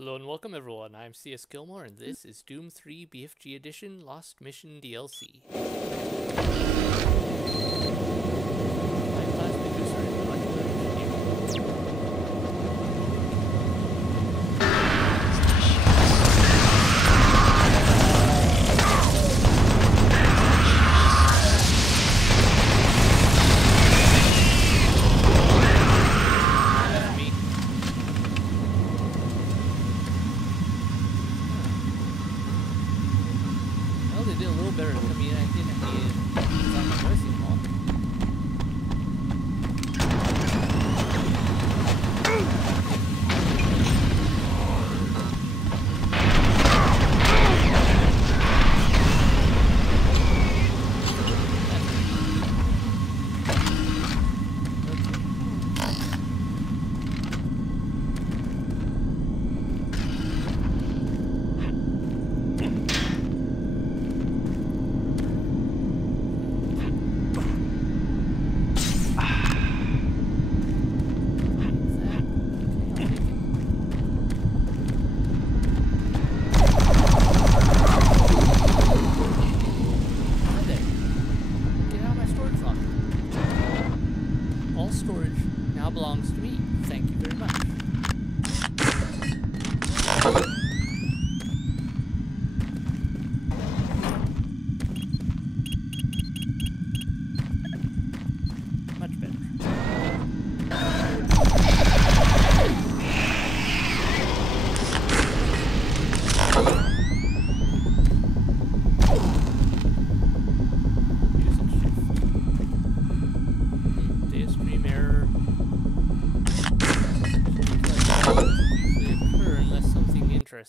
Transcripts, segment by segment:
Hello and welcome everyone, I'm C.S.Gilmore and this is Doom 3 BFG Edition Lost Mission DLC.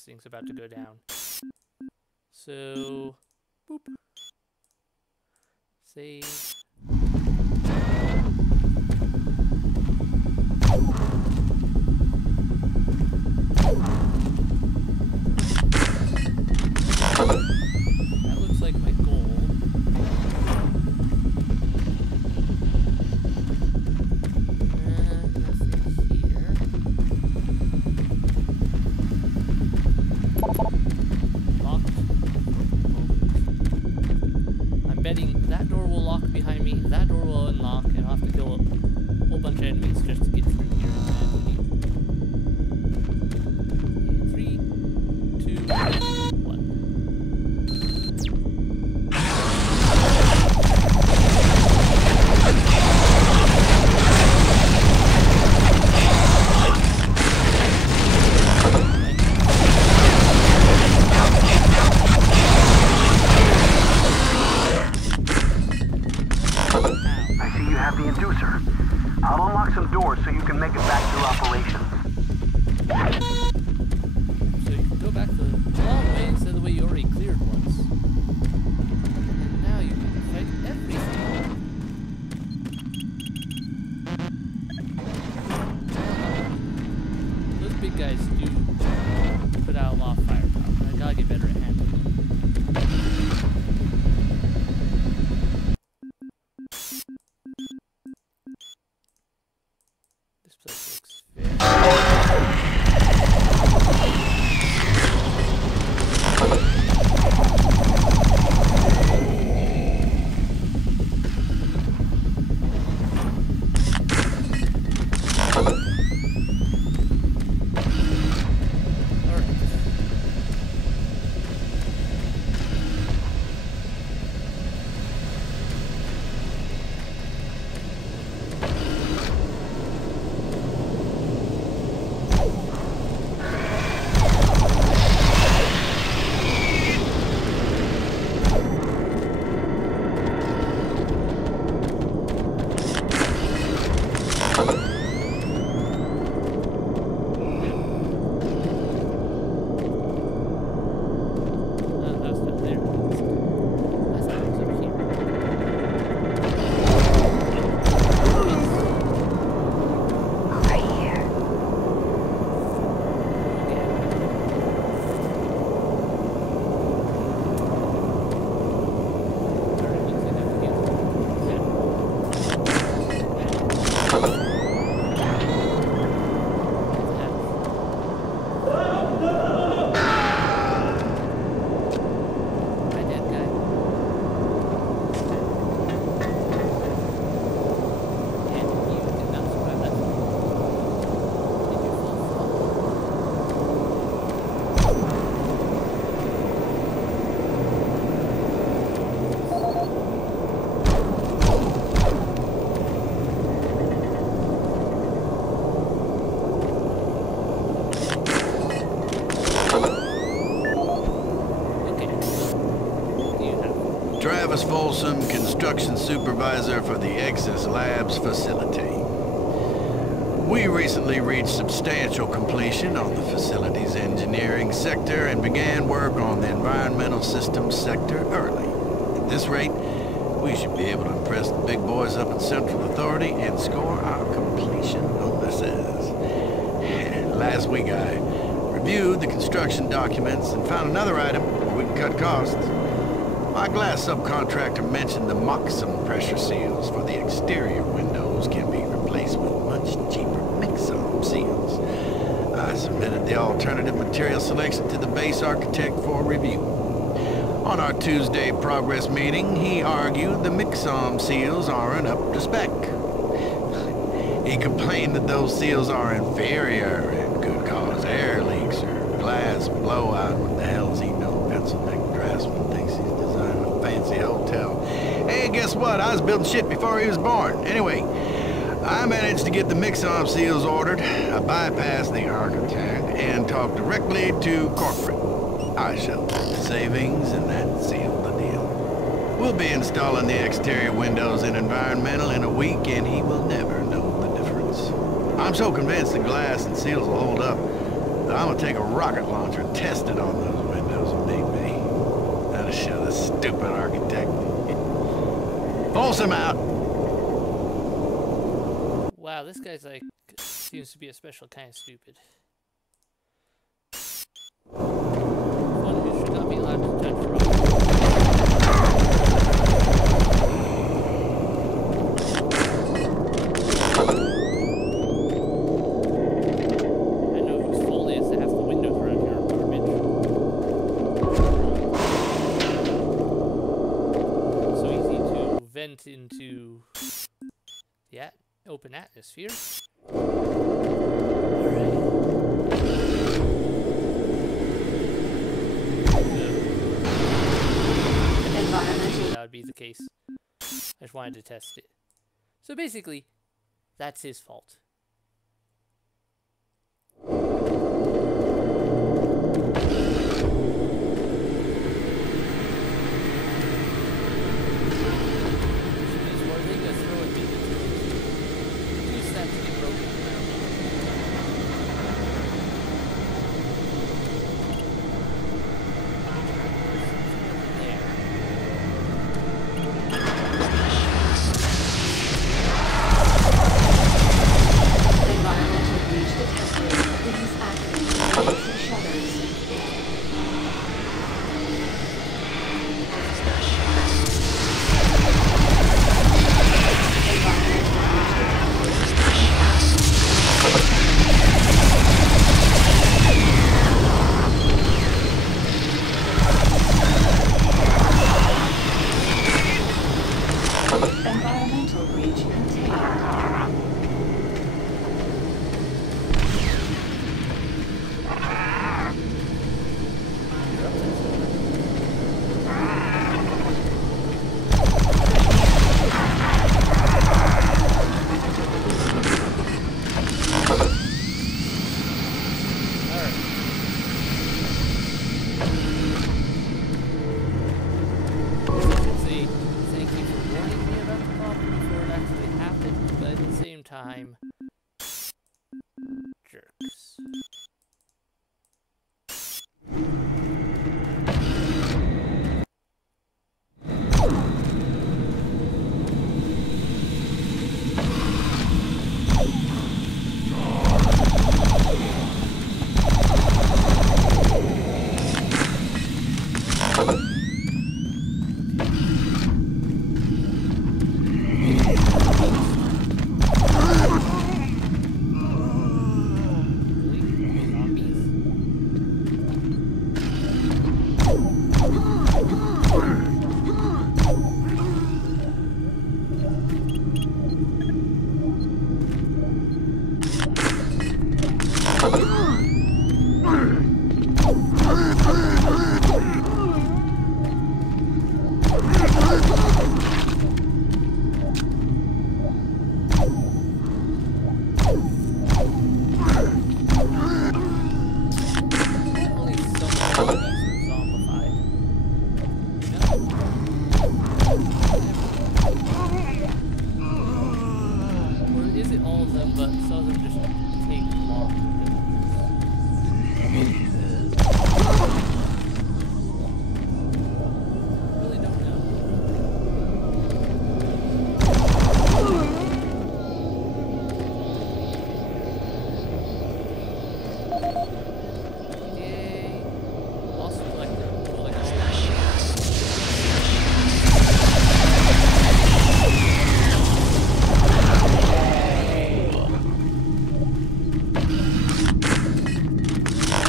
Thing's about to go down. So, boop. Save. That looks like my goal. That door will lock behind me, that door will unlock, and I'll have to kill a whole bunch of enemies just to get through here. And 3, 2, 1. Guys do put out a lot of firepower. I gotta get better at handling it. This place looks very... Hi, dead guy. And you did not survive that. Did you fall from? Okay, what do you have? Travis Folsom, construction supervisor for the Exis Labs facility. We recently reached substantial completion on the facility's engineering sector and began work on the environmental systems sector early. At this rate, we should be able to impress the big boys up in Central Authority and score our completion bonuses. Last week I reviewed the construction documents and found another item where we can cut costs. My glass subcontractor mentioned the Moxum pressure seals for the exterior windows can be replaced with much cheaper mix-up seals. I submitted the alternative material selection to the base architect for review. On our Tuesday progress meeting, he argued the mix-on seals aren't up to spec. He complained that those seals are inferior and could cause air leaks or glass blowout. What the hell does he know? Pencil-neck draftsman thinks he's designing a fancy hotel. Hey, guess what? I was building shit before he was born. Anyway, I managed to get the mix-on seals ordered. I bypassed the architect and talked directly to corporate. I showed the savings and that sealed the deal. We'll be installing the exterior windows in environmental in a week and he will never know the difference. I'm so convinced the glass and seals will hold up that I'm gonna take a rocket launcher and test it on those windows if need be. That'll show the stupid architect. Folsom out! Wow, this guy's like, seems to be a special kind of stupid. One who should not be allowed to touch rocks. I know whose fault it is to have the windows around here are garbage. So easy to vent into the open atmosphere. Alright. That would be the case. I just wanted to test it. So basically, that's his fault.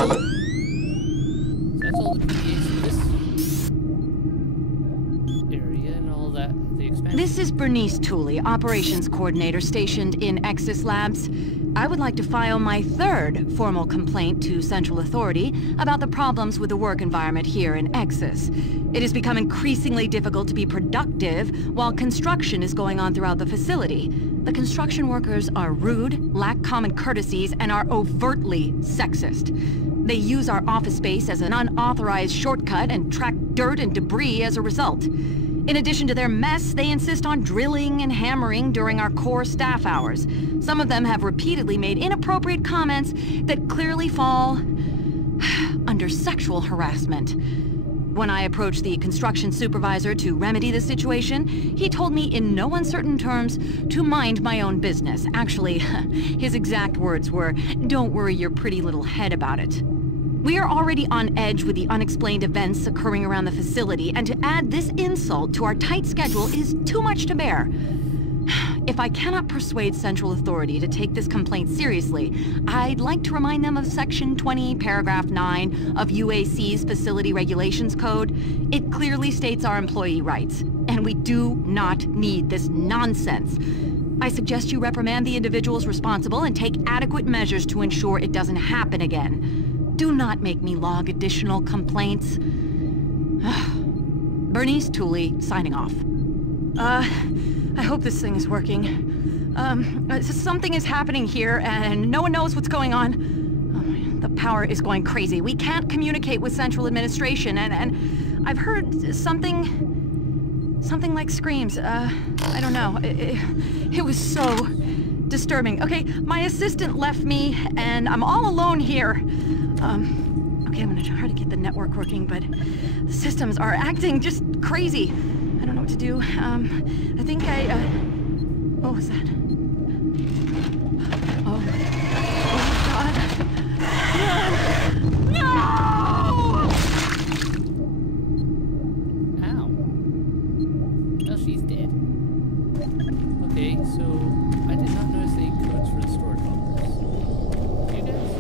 that's all the PDAs for this area and all that, the expansion. This is Bernice Tooley, Operations Coordinator stationed in Exis Labs. I would like to file my third formal complaint to Central Authority about the problems with the work environment here in Exis. It has become increasingly difficult to be productive while construction is going on throughout the facility. The construction workers are rude, lack common courtesies, and are overtly sexist. They use our office space as an unauthorized shortcut and track dirt and debris as a result. In addition to their mess, they insist on drilling and hammering during our core staff hours. Some of them have repeatedly made inappropriate comments that clearly fall under sexual harassment. When I approached the construction supervisor to remedy the situation, he told me in no uncertain terms to mind my own business. Actually, his exact words were, "Don't worry your pretty little head about it." We are already on edge with the unexplained events occurring around the facility, and to add this insult to our tight schedule is too much to bear. If I cannot persuade Central Authority to take this complaint seriously, I'd like to remind them of Section 20, Paragraph 9 of UAC's Facility Regulations Code. It clearly states our employee rights, and we do not need this nonsense. I suggest you reprimand the individuals responsible and take adequate measures to ensure it doesn't happen again. Do not make me log additional complaints. Bernice Tooley, signing off. I hope this thing is working. Something is happening here, and no one knows what's going on. Oh, the power is going crazy. We can't communicate with Central Administration, and I've heard something like screams. I don't know. It was so disturbing. Okay, my assistant left me, and I'm all alone here. Okay, I'm gonna try to get the network working, but the systems are acting just crazy. I don't know what to do. I think what was that? Oh God. No! Ow. Well, she's dead. Okay, so I did not notice any codes for the storage lockers. You guys?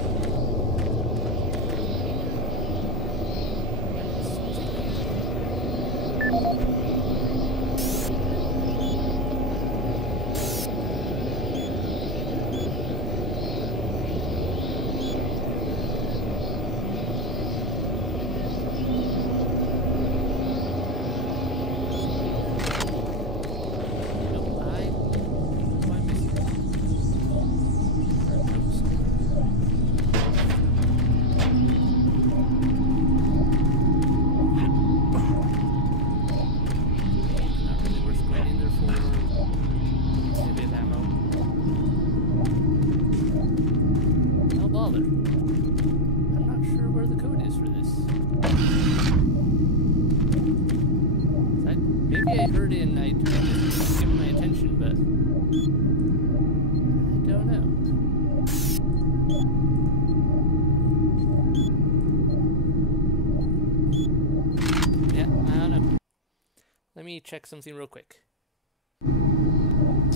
Let me check something real quick.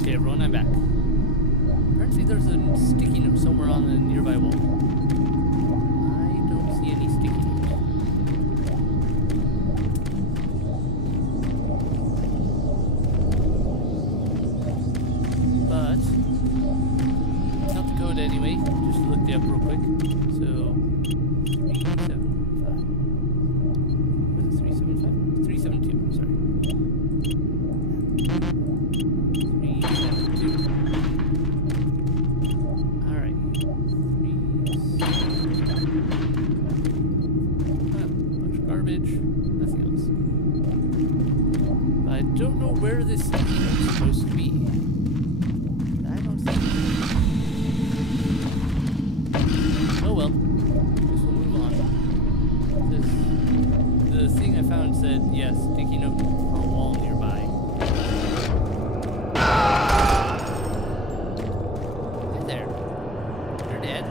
Okay, everyone, I'm back. Apparently there's a sticky note somewhere on the nearby wall. I don't see any sticky notes. But, not the code anyway. Just looked it up real quick. So, 375. Was it 375? 372, sorry. 372. Alright. 372. Bunch of garbage. Nothing else. I don't know where this sticky note is supposed to be. I don't see it. Oh well. Guess we'll move on. The thing I found said, yes, sticky note on a wall nearby. Hi there. You're dead.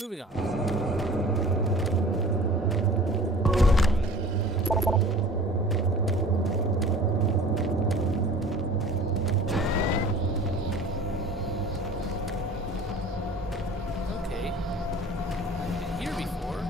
Moving on. Okay. I've been here before.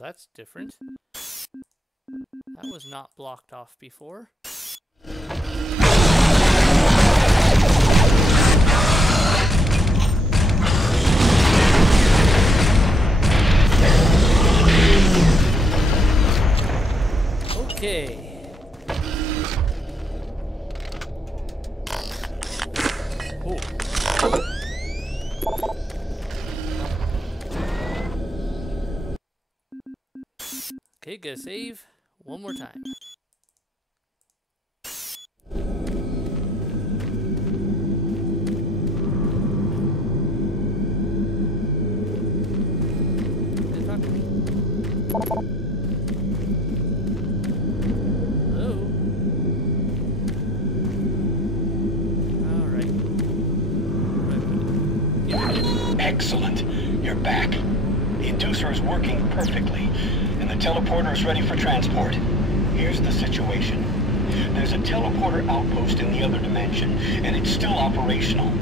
That's different. That was not blocked off before. Okay. Oh. Okay, gonna save one more time. Can you talk to me? Hello? Alright. Excellent. You're back. The inducer is working perfectly. The teleporter is ready for transport. Here's the situation. There's a teleporter outpost in the other dimension, and it's still operational.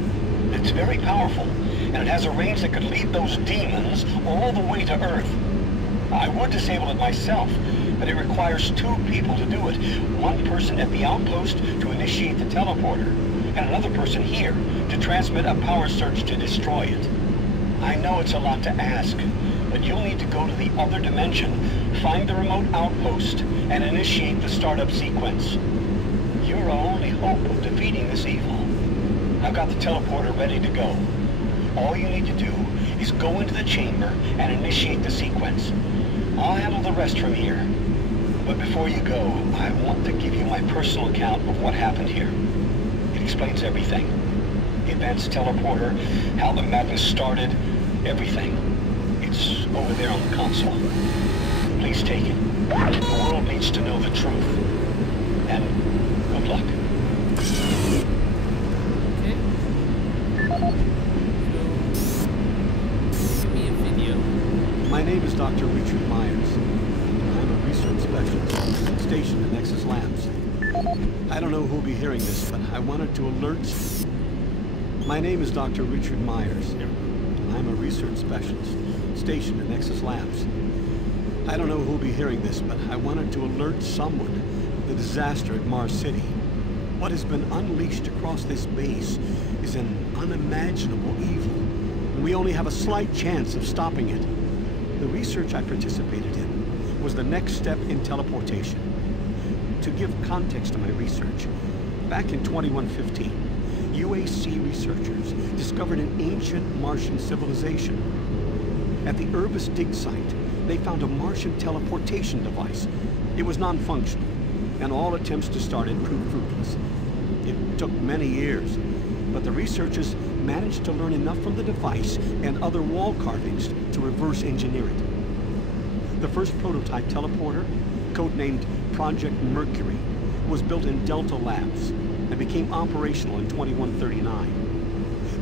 It's very powerful, and it has a range that could lead those demons all the way to Earth. I would disable it myself, but it requires 2 people to do it. One person at the outpost to initiate the teleporter, and another person here to transmit a power surge to destroy it. I know it's a lot to ask, but you'll need to go to the other dimension, find the remote outpost, and initiate the startup sequence. You're our only hope of defeating this evil. I've got the teleporter ready to go. All you need to do is go into the chamber and initiate the sequence. I'll handle the rest from here. But before you go, I want to give you my personal account of what happened here. It explains everything. The advanced teleporter, how the madness started, everything. It's over there on the console. Please take it. The world needs to know the truth. And good luck. Okay. So, give me a video. My name is Dr. Richard Myers. I'm a research specialist stationed in Exis Labs. I don't know who'll be hearing this, but I wanted to alert... My name is Dr. Richard Myers. I'm a research specialist stationed in Exis Labs. I don't know who'll be hearing this, but I wanted to alert someone of the disaster at Mars City. What has been unleashed across this base is an unimaginable evil, and we only have a slight chance of stopping it. The research I participated in was the next step in teleportation. To give context to my research, back in 2115, UAC researchers discovered an ancient Martian civilization. At the Urbis dig site, they found a Martian teleportation device. It was non-functional, and all attempts to start it proved fruitless. It took many years, but the researchers managed to learn enough from the device and other wall carvings to reverse engineer it. The first prototype teleporter, codenamed Project Mercury, was built in Delta Labs and became operational in 2139.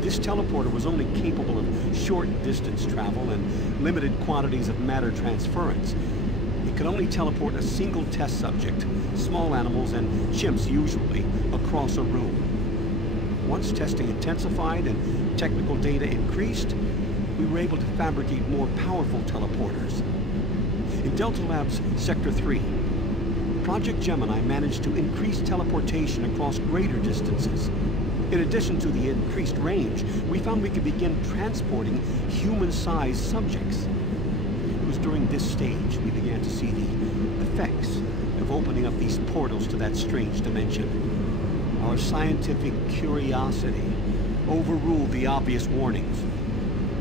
This teleporter was only capable of short distance travel and limited quantities of matter transference. It could only teleport a single test subject, small animals and chimps usually, across a room. Once testing intensified and technical data increased, we were able to fabricate more powerful teleporters. In Delta Labs Sector 3, Project Gemini managed to increase teleportation across greater distances. In addition to the increased range, we found we could begin transporting human-sized subjects. It was during this stage we began to see the effects of opening up these portals to that strange dimension. Our scientific curiosity overruled the obvious warnings,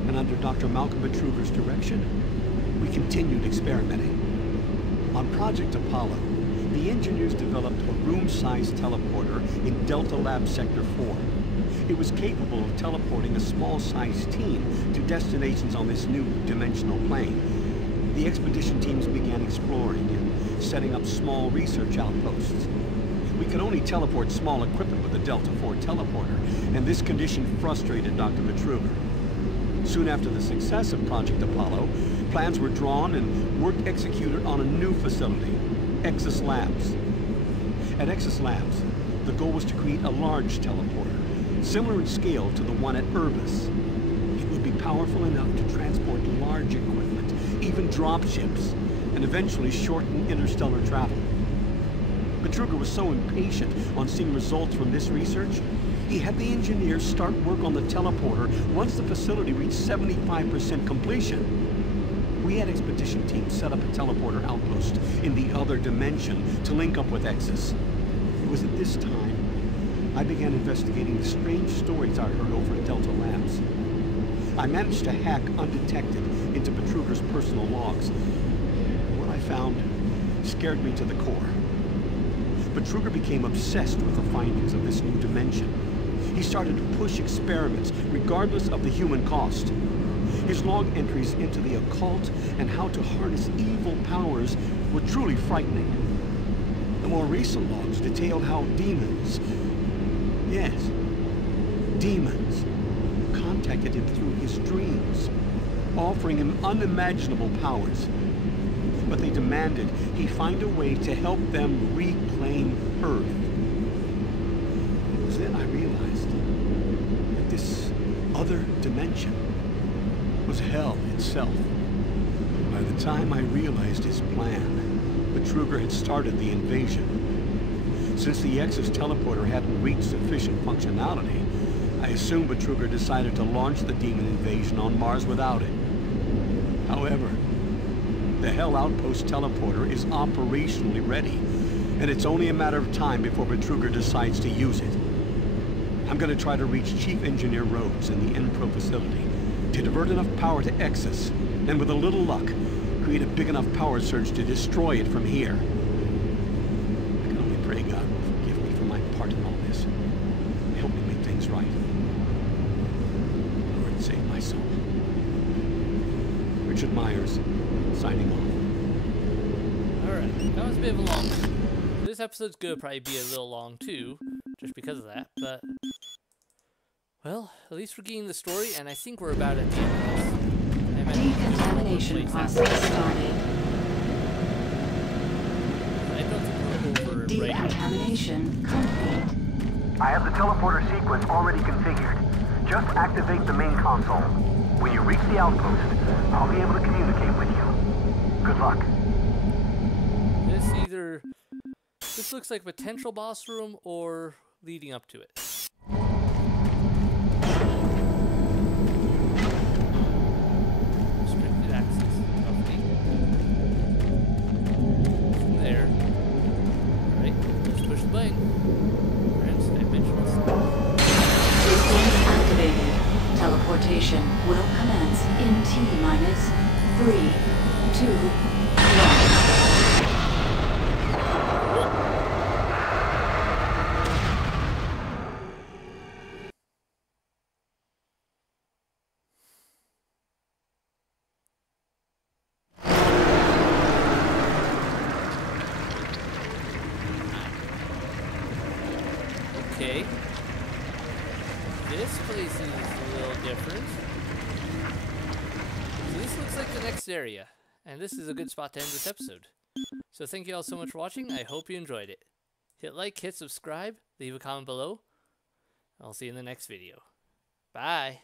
and under Dr. Malcolm Betruger's direction, we continued experimenting. On Project Apollo, the engineers developed a room-sized teleporter in Delta Lab Sector 4. It was capable of teleporting a small-sized team to destinations on this new dimensional plane. The expedition teams began exploring and setting up small research outposts. We could only teleport small equipment with the Delta 4 teleporter, and this condition frustrated Dr. Betruger. Soon after the success of Project Apollo, plans were drawn and work executed on a new facility, Exis Labs. At Exis Labs, the goal was to create a large teleporter, similar in scale to the one at Urbis. It would be powerful enough to transport large equipment, even dropships, and eventually shorten interstellar travel. Betruger was so impatient on seeing results from this research, he had the engineers start work on the teleporter once the facility reached 75% completion. We had expedition teams set up a teleporter outpost in the other dimension to link up with Exis. It was at this time I began investigating the strange stories I heard over at Delta Labs. I managed to hack undetected into Betruger's personal logs. What I found scared me to the core. Betruger became obsessed with the findings of this new dimension. He started to push experiments, regardless of the human cost. His log entries into the occult and how to harness evil powers were truly frightening. The more recent logs detailed how demons, yes, demons, contacted him through his dreams, offering him unimaginable powers. But they demanded he find a way to help them reclaim Earth. It was then I realized that this other dimension was hell itself. By the time I realized his plan, Betruger had started the invasion. Since the Exis teleporter hadn't reached sufficient functionality, I assumed Betruger decided to launch the demon invasion on Mars without it. However, the Hell Outpost teleporter is operationally ready, and it's only a matter of time before Betruger decides to use it. I'm going to try to reach Chief Engineer Rhodes in the Enpro facility to divert enough power to Exis, and with a little luck, create a big enough power surge to destroy it from here. I can only pray God will forgive me for my part in all this. Help me make things right. Lord, save my soul. Richard Myers, signing off. Alright, that was a bit of a long one. This episode's gonna probably be a little long too, just because of that, but... well, at least we're getting the story, and I think we're about at the end of this. Decontamination process started. I don't think we're over right now. Decontamination complete. I have the teleporter sequence already configured. Just activate the main console. When you reach the outpost, I'll be able to communicate with you. Good luck. This looks like a potential boss room or leading up to it. Restricted access. Okay. From there. Alright, let's push the button. Trans-dimensional stuff. Systems activated. Teleportation will commence in T-minus 3, 2, 1. Okay. This place is a little different. So this looks like the next area. And this is a good spot to end this episode. So thank you all so much for watching. I hope you enjoyed it. Hit like, hit subscribe, leave a comment below. I'll see you in the next video. Bye.